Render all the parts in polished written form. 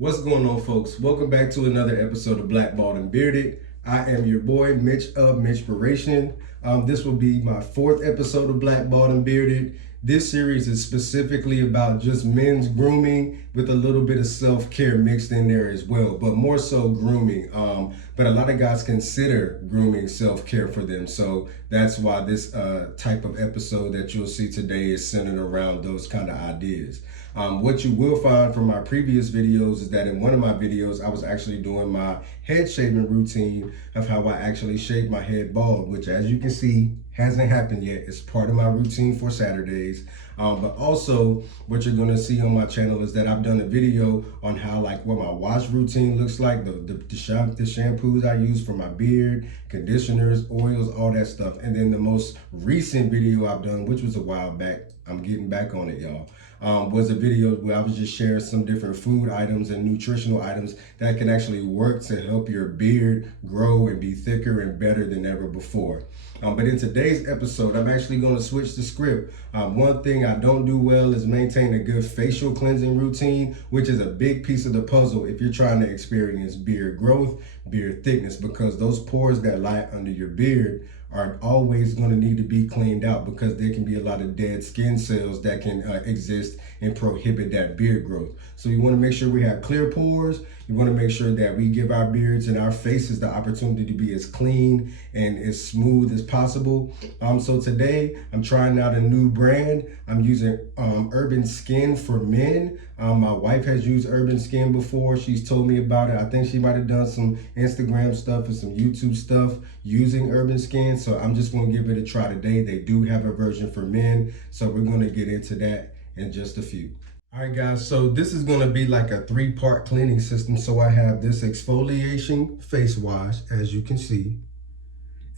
What's going on, folks? Welcome back to another episode of Black Bald and Bearded. I am your boy, Mitch of Mitchspiration. This will be my fourth episode of Black Bald and Bearded. This series is specifically about just men's grooming with a little bit of self-care mixed in there as well, but more so grooming. But a lot of guys consider grooming self-care for them. So that's why this type of episode that you'll see today is centered around those kind of ideas. What you will find from my previous videos is that in one of my videos, I was actually doing my head shaving routine of how I actually shave my head bald, which as you can see, hasn't happened yet. It's part of my routine for Saturdays. But also what you're gonna see on my channel is that I've done a video on how what my wash routine looks like, the shampoos I use for my beard, conditioners, oils, all that stuff. And then the most recent video I've done, which was a while back, I'm getting back on it, y'all. Was a video where I was just sharing some different food items and nutritional items that can actually work to help your beard grow and be thicker and better than ever before. But in today's episode, I'm actually going to switch the script. One thing I don't do well is maintain a good facial cleansing routine, which is a big piece of the puzzle if you're trying to experience beard growth, beard thickness, because those pores that lie under your beard are always going to need to be cleaned out because there can be a lot of dead skin cells that can exist and prohibit that beard growth. So you want to make sure we have clear pores. You want to make sure that we give our beards and our faces the opportunity to be as clean and as smooth as possible. So today I'm trying out a new brand. I'm using Urban Skin for men. My wife has used Urban Skin before. She's told me about it. I think she might have done some Instagram stuff and some YouTube stuff using Urban Skin. So I'm just going to give it a try today. They do have a version for men. So we're going to get into that in just a few. All right, guys, so this is going to be like a 3-part cleaning system. So I have this exfoliation face wash, as you can see.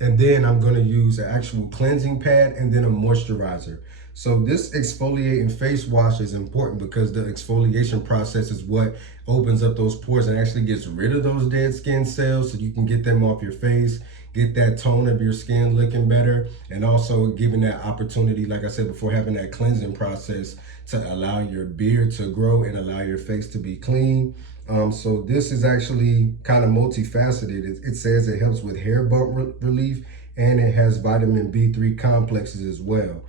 And then I'm going to use an actual cleansing pad and then a moisturizer. So this exfoliating face wash is important because the exfoliation process is what opens up those pores and actually gets rid of those dead skin cells so you can get them off your face, get that tone of your skin looking better, and also giving that opportunity, like I said before, having that cleansing process to allow your beard to grow and allow your face to be clean. So this is actually kind of multifaceted. It says it helps with hair bump relief and it has vitamin B3 complexes as well.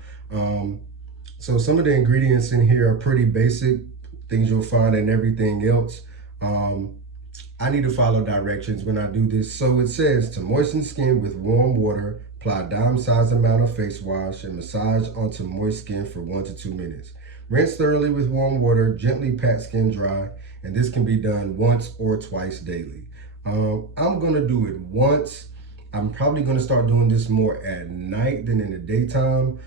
So some of the ingredients in here are pretty basic, things you'll find in everything else. I need to follow directions when I do this. So it says to moisten skin with warm water, apply a dime-sized amount of face wash and massage onto moist skin for 1 to 2 minutes. Rinse thoroughly with warm water, gently pat skin dry, and this can be done once or twice daily. I'm gonna do it once. I'm probably gonna start doing this more at night than in the daytime,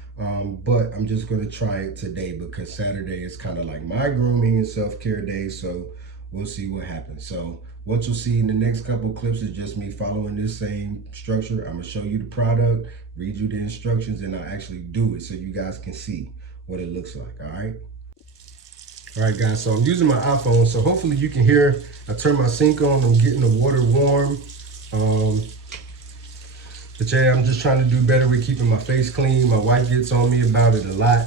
but I'm just gonna try it today because Saturday is kind of like my grooming and self-care day, so we'll see what happens. So what you'll see in the next couple of clips is just me following this same structure. I'm gonna show you the product, read you the instructions, and I'll actually do it so you guys can see what it looks like, all right? All right, guys, so I'm using my iPhone, so hopefully you can hear. I turn my sink on, I'm getting the water warm. But yeah, I'm just trying to do better with keeping my face clean. My wife gets on me about it a lot.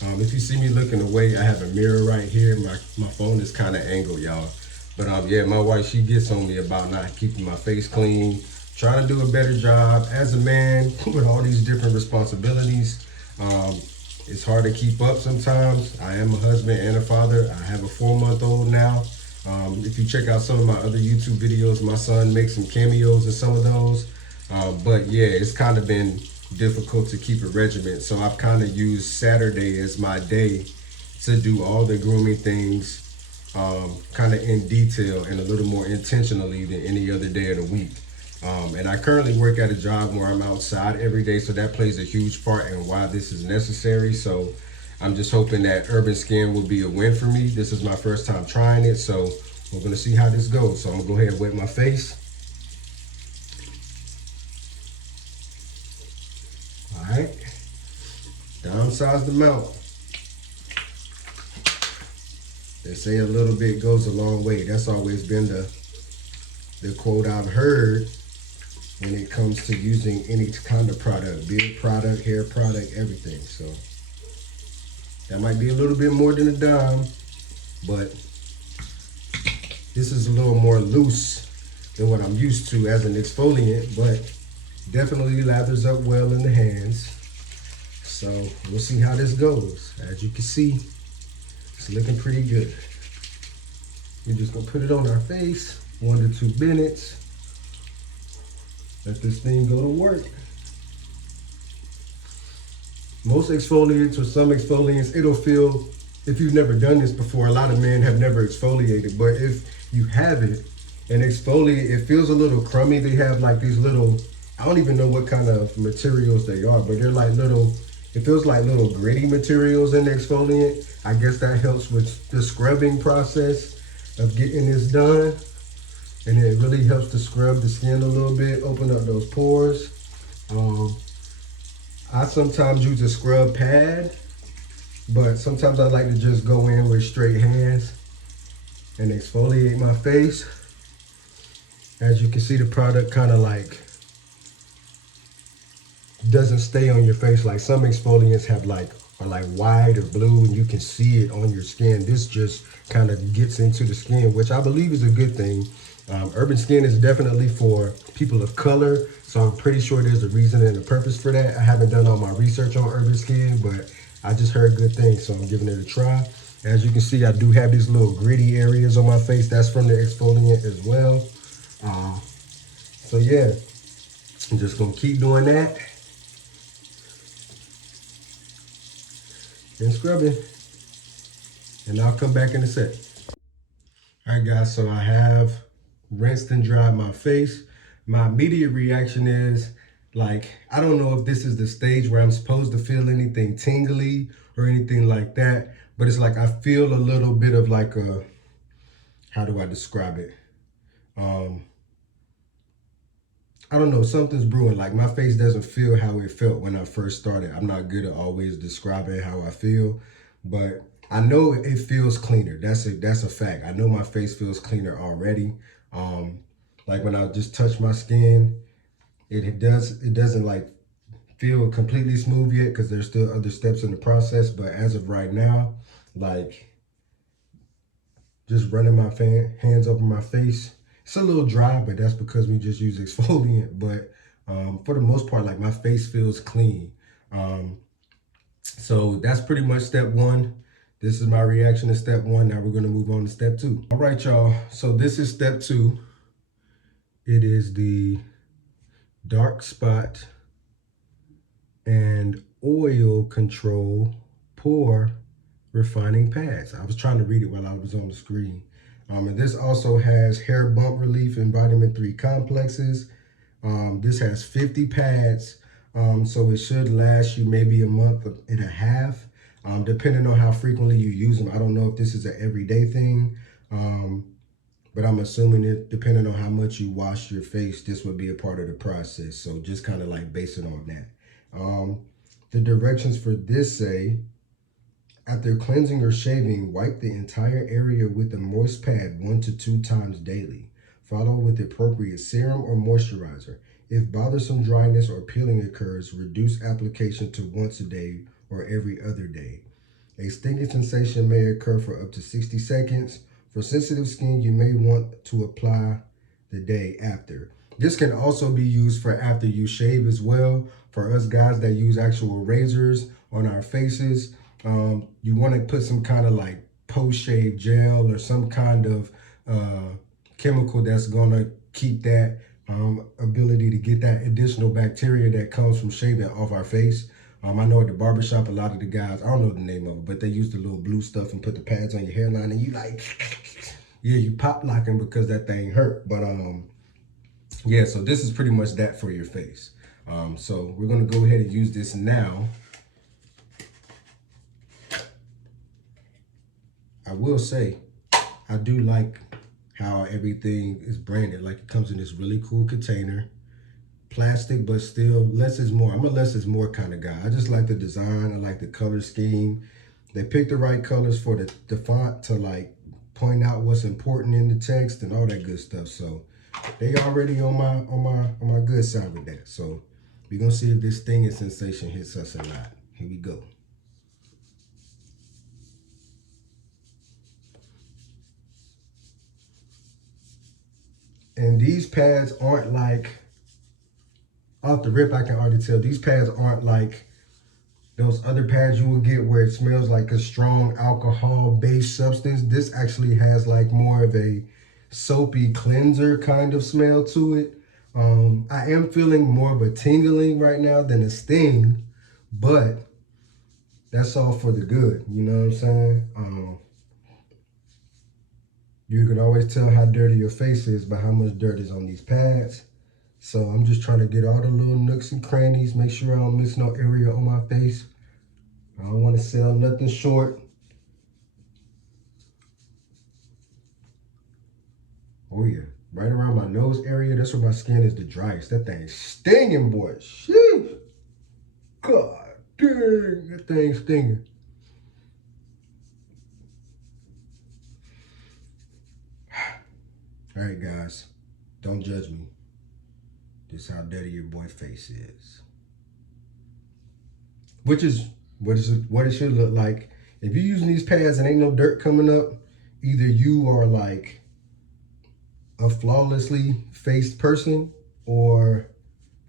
If you see me looking away, I have a mirror right here. My phone is kind of angled, y'all. But yeah, my wife, she gets on me about not keeping my face clean, trying to do a better job as a man with all these different responsibilities. It's hard to keep up sometimes. I am a husband and a father. I have a 4-month-old now. If you check out some of my other YouTube videos, my son makes some cameos in some of those. But yeah, it's kind of been difficult to keep a regiment. So I've kind of used Saturday as my day to do all the grooming things kind of in detail and a little more intentionally than any other day of the week. And I currently work at a job where I'm outside every day, so that plays a huge part in why this is necessary. So I'm just hoping that Urban Skin will be a win for me. This is my first time trying it, so we're gonna see how this goes. So I'm gonna go ahead and wet my face. All right, downsize the mouth. They say a little bit goes a long way. That's always been the quote I've heard when it comes to using any kind of product, beard product, hair product, everything. So that might be a little bit more than a dime, but This is a little more loose than what I'm used to as an exfoliant, but definitely lathers up well in the hands. So we'll see how this goes. As you can see, it's looking pretty good. We're just gonna put it on our face, 1 to 2 minutes. Let this thing go to work. Most exfoliants or some exfoliants, it'll feel, if you've never done this before, a lot of men have never exfoliated, but if you haven't, an exfoliant, it feels a little crummy. They have like these little, I don't even know what kind of materials they are, but they're like little, it feels like little gritty materials in the exfoliant. I guess that helps with the scrubbing process of getting this done. And it really helps to scrub the skin a little bit, open up those pores. I sometimes use a scrub pad, but sometimes I like to just go in with straight hands and exfoliate my face. As you can see, the product kind of like doesn't stay on your face. Like some exfoliants have like, are like white or blue and you can see it on your skin. This just kind of gets into the skin, which I believe is a good thing. Urban Skin is definitely for people of color, so I'm pretty sure there's a reason and a purpose for that. I haven't done all my research on Urban Skin, but I just heard good things, so I'm giving it a try. As you can see, I do have these little gritty areas on my face. That's from the exfoliant as well. So yeah, I'm just gonna keep doing that and scrubbing, and I'll come back in a sec. All right, guys, so I have rinsed and dried my face. My immediate reaction is like, I don't know if this is the stage where I'm supposed to feel anything tingly or anything like that, but it's like I feel a little bit of like a, how do I describe it? I don't know, something's brewing. Like my face doesn't feel how it felt when I first started. I'm not good at always describing how I feel, but I know it feels cleaner. That's a fact. I know my face feels cleaner already. Like when I just touch my skin, it doesn't like feel completely smooth yet because there's still other steps in the process. But as of right now, like just running my hands over my face, it's a little dry, but that's because we just use exfoliant. But for the most part, like my face feels clean. So that's pretty much step one. This is my reaction to step one. Now we're gonna move on to step two. All right, y'all. So this is step two. It is the dark spot and oil control pore refining pads. I was trying to read it while I was on the screen. And this also has hair bump relief and vitamin 3 complexes. This has 50 pads, so it should last you maybe a month and a half, depending on how frequently you use them. I don't know if this is an everyday thing, but I'm assuming it, depending on how much you wash your face, this would be a part of the process. So just kind of like base it on that. The directions for this say, after cleansing or shaving, wipe the entire area with a moist pad 1 to 2 times daily. Follow with the appropriate serum or moisturizer. If bothersome dryness or peeling occurs, reduce application to once a day or every other day. A stinging sensation may occur for up to 60 seconds. For sensitive skin, you may want to apply the day after. This can also be used for after you shave as well. For us guys that use actual razors on our faces, you want to put some kind of like post-shave gel or some kind of chemical that's going to keep that ability to get that additional bacteria that comes from shaving off our face. I know at the barbershop, a lot of the guys, I don't know the name of it, but they use the little blue stuff and put the pads on your hairline and you like, yeah, you pop locking because that thing hurt. But yeah, so this is pretty much that for your face. So we're going to go ahead and use this now. I will say, I do like how everything is branded. Like it comes in this really cool container. Plastic, but still less is more. I'm a less is more kind of guy. I just like the design. I like the color scheme. They picked the right colors for the font to like point out what's important in the text and all that good stuff. So they already on my good side with that. So we're gonna see if this stinging sensation hits us or not. Here we go. And these pads aren't like, off the rip, I can already tell, these pads aren't like those other pads you will get where it smells like a strong alcohol-based substance. This actually has like more of a soapy cleanser kind of smell to it. I am feeling more of a tingling right now than a sting, but that's all for the good, you know what I'm saying? You can always tell how dirty your face is by how much dirt is on these pads. So I'm just trying to get all the little nooks and crannies, make sure I don't miss no area on my face. I don't want to sell nothing short. Oh yeah, right around my nose area, that's where my skin is the driest. That thing's stinging, boy. Sheesh. God dang, that thing's stinging. All right, guys, don't judge me. This is how dirty your boy face is. Which is what it should look like. If you're using these pads and ain't no dirt coming up, either you are like a flawlessly faced person or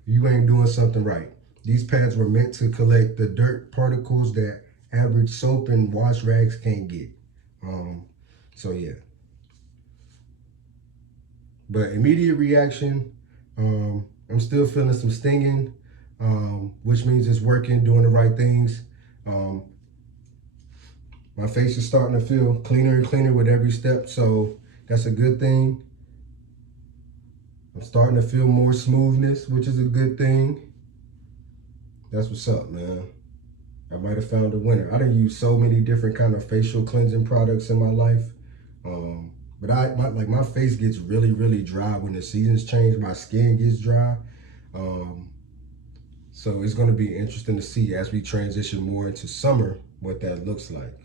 you ain't doing something right. These pads were meant to collect the dirt particles that average soap and wash rags can't get. So yeah. But immediate reaction, I'm still feeling some stinging, which means it's working, doing the right things. My face is starting to feel cleaner and cleaner with every step, so that's a good thing. I'm starting to feel more smoothness, which is a good thing. That's what's up, man. I might have found a winner. I done used so many different kind of facial cleansing products in my life. But my face gets really, really dry when the seasons change. My skin gets dry. So it's gonna be interesting to see as we transition more into summer, what that looks like.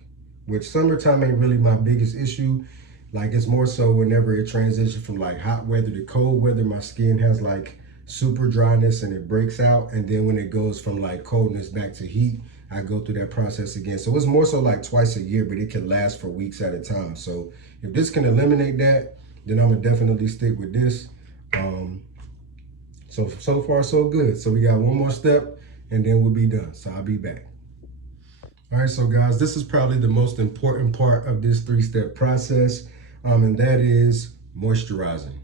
Which summertime ain't really my biggest issue. Like it's more so whenever it transitions from like hot weather to cold weather, my skin has like super dryness and it breaks out. And then when it goes from like coldness back to heat, I go through that process again. So it's more so like twice a year, but it can last for weeks at a time. So if this can eliminate that, then I'm gonna definitely stick with this. So far so good. So we got one more step and then we'll be done. So I'll be back. All right, so guys, this is probably the most important part of this 3-step process, and that is moisturizing.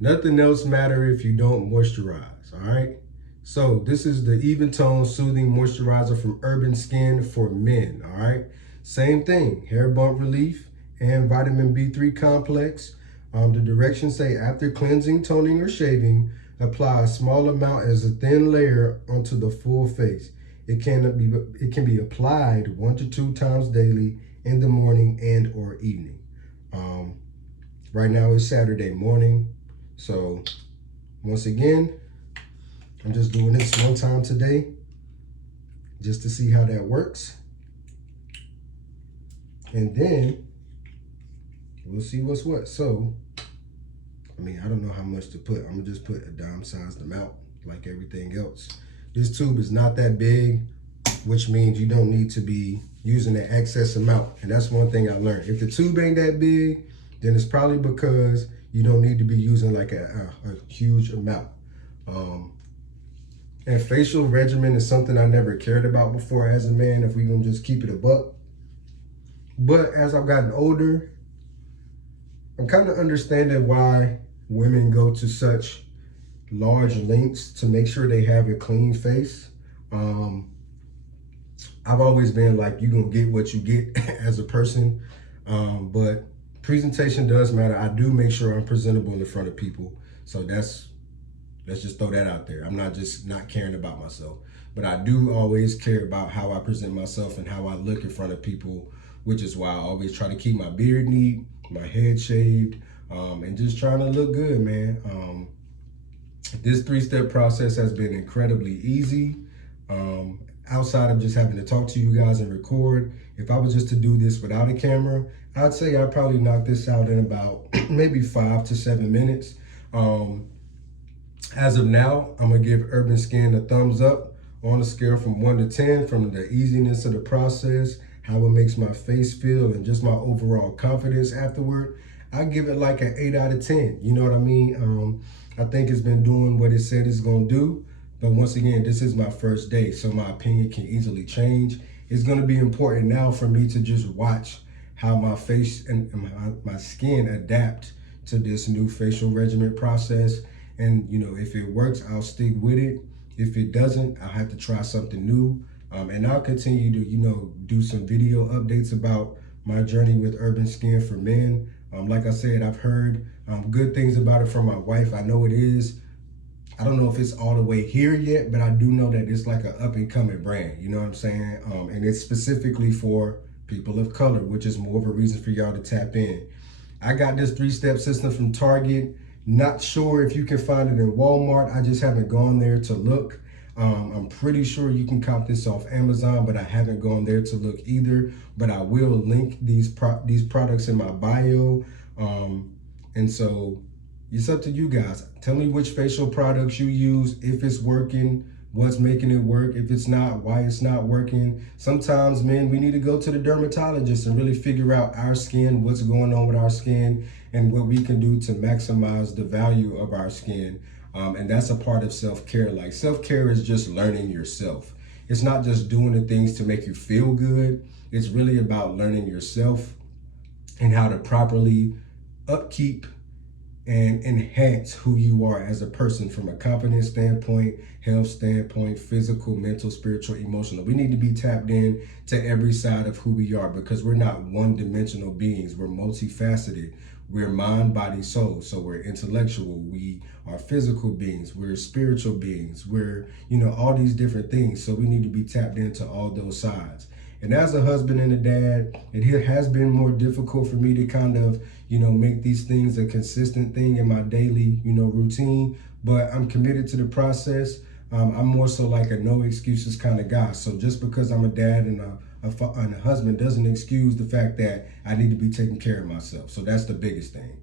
Nothing else matters if you don't moisturize, all right? So this is the Even Tone Soothing Moisturizer from Urban Skin for men, all right? Same thing, hair bump relief and vitamin B3 complex. The directions say after cleansing, toning, or shaving, apply a small amount as a thin layer onto the full face. It can be applied 1 to 2 times daily in the morning and or evening. Right now it's Saturday morning. So once again, I'm just doing this one time today just to see how that works. And then we'll see what's what. So, I mean, I don't know how much to put. I'm gonna just put a dime-sized amount like everything else. This tube is not that big, which means you don't need to be using the excess amount. And that's one thing I learned. If the tube ain't that big, then it's probably because you don't need to be using like a huge amount. And facial regimen is something I never cared about before as a man, if we gonna just keep it a buck. But as I've gotten older, I'm kind of understanding why women go to such large lengths to make sure they have a clean face. I've always been like, you're gonna get what you get as a person, but presentation does matter. I do make sure I'm presentable in front of people. So let's just throw that out there. I'm not just not caring about myself, but I do always care about how I present myself and how I look in front of people, which is why I always try to keep my beard neat, my head shaved, and just trying to look good, man. This 3-step process has been incredibly easy. Outside of just having to talk to you guys and record, if I was just to do this without a camera, I'd say I'd probably knock this out in about maybe 5 to 7 minutes. As of now, I'm gonna give Urban Skin a thumbs up on a scale from 1 to 10, from the easiness of the process, how it makes my face feel, and just my overall confidence afterward. I give it like an 8 out of 10. You know what I mean? I think it's been doing what it said it's gonna do. But once again, this is my first day, so my opinion can easily change. It's gonna be important now for me to just watch how my face and my skin adapt to this new facial regimen process. And if it works, I'll stick with it. If it doesn't, I'll have to try something new. And I'll continue to, do some video updates about my journey with Urban Skin for Men. Like I said, I've heard good things about it from my wife. I know it is. I don't know if it's all the way here yet, but I do know that it's like an up and coming brand. You know what I'm saying? And it's specifically for people of color, which is more of a reason for y'all to tap in. I got this 3-step system from Target. Not sure if you can find it in Walmart. I just haven't gone there to look. I'm pretty sure you can cop this off Amazon, but I haven't gone there to look either. But I will link these products in my bio. And so it's up to you guys. Tell me which facial products you use, if it's working, what's making it work. If it's not, why it's not working. Sometimes, man, we need to go to the dermatologist and really figure out our skin, what's going on with our skin, and what we can do to maximize the value of our skin. And that's a part of self-care. Like, self-care is just learning yourself. It's not just doing the things to make you feel good. It's really about learning yourself and how to properly upkeep and enhance who you are as a person from a confidence standpoint, health standpoint, physical, mental, spiritual, emotional. We need to be tapped in to every side of who we are, because we're not one-dimensional beings. We're multifaceted. We're mind, body, soul. So we're intellectual. We are physical beings. We're spiritual beings. We're, all these different things. So we need to be tapped into all those sides. And as a husband and a dad, it has been more difficult for me to kind of, make these things a consistent thing in my daily, routine. But I'm committed to the process. I'm more so like a no excuses kind of guy. So just because I'm a dad and a husband doesn't excuse the fact that I need to be taking care of myself. So that's the biggest thing.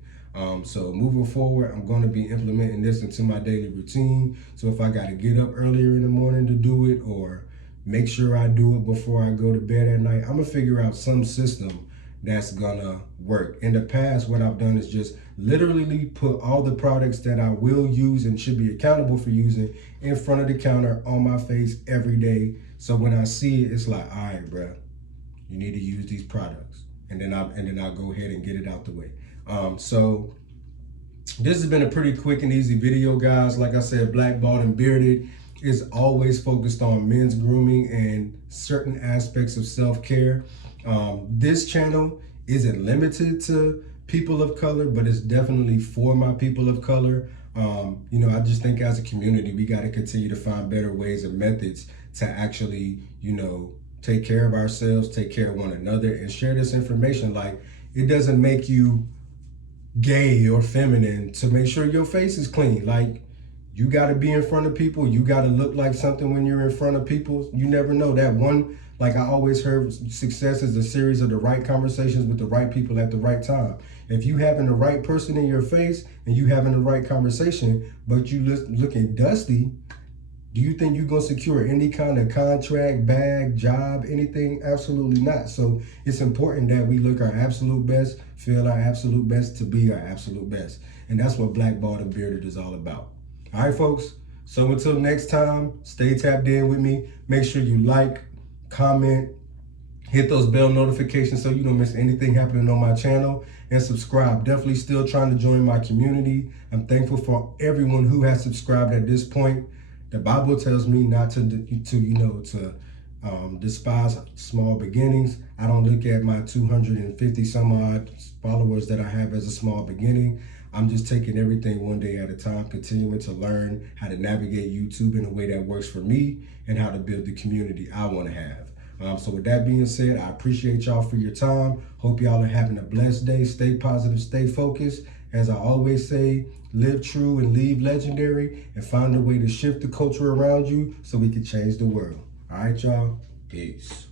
So moving forward, I'm going to be implementing this into my daily routine. So if I got to get up earlier in the morning to do it, or make sure I do it before I go to bed at night, I'm gonna figure out some system that's gonna work. In the past, what I've done is just literally put all the products that I will use and should be accountable for using in front of the counter on my face every day. So when I see it, it's like, all right, bro, you need to use these products. And then I'll go ahead and get it out the way. So this has been a pretty quick and easy video, guys. Like I said, Black Bald and Bearded is always focused on men's grooming and certain aspects of self-care. This channel isn't limited to people of color, but it's definitely for my people of color. I just think as a community, we got to continue to find better ways and methods to actually, take care of ourselves, take care of one another, and share this information. Like, it doesn't make you gay or feminine to make sure your face is clean. Like, you got to be in front of people. You got to look like something when you're in front of people. You never know. That one, like I always heard, success is a series of the right conversations with the right people at the right time. If you having the right person in your face and you having the right conversation, but you looking dusty, do you think you're going to secure any kind of contract, bag, job, anything? Absolutely not. So it's important that we look our absolute best, feel our absolute best to be our absolute best. And that's what Black Bald and Bearded is all about. All right, folks. So until next time, stay tapped in with me. Make sure you like, comment, hit those bell notifications so you don't miss anything happening on my channel, and subscribe. Definitely still trying to join my community. I'm thankful for everyone who has subscribed at this point. The Bible tells me not to despise small beginnings. I don't look at my 250 some odd followers that I have as a small beginning. I'm just taking everything one day at a time, continuing to learn how to navigate YouTube in a way that works for me and how to build the community I want to have. So with that being said, I appreciate y'all for your time. Hope y'all are having a blessed day. Stay positive, stay focused. As I always say, live true and leave legendary, and find a way to shift the culture around you so we can change the world. All right, y'all. Peace.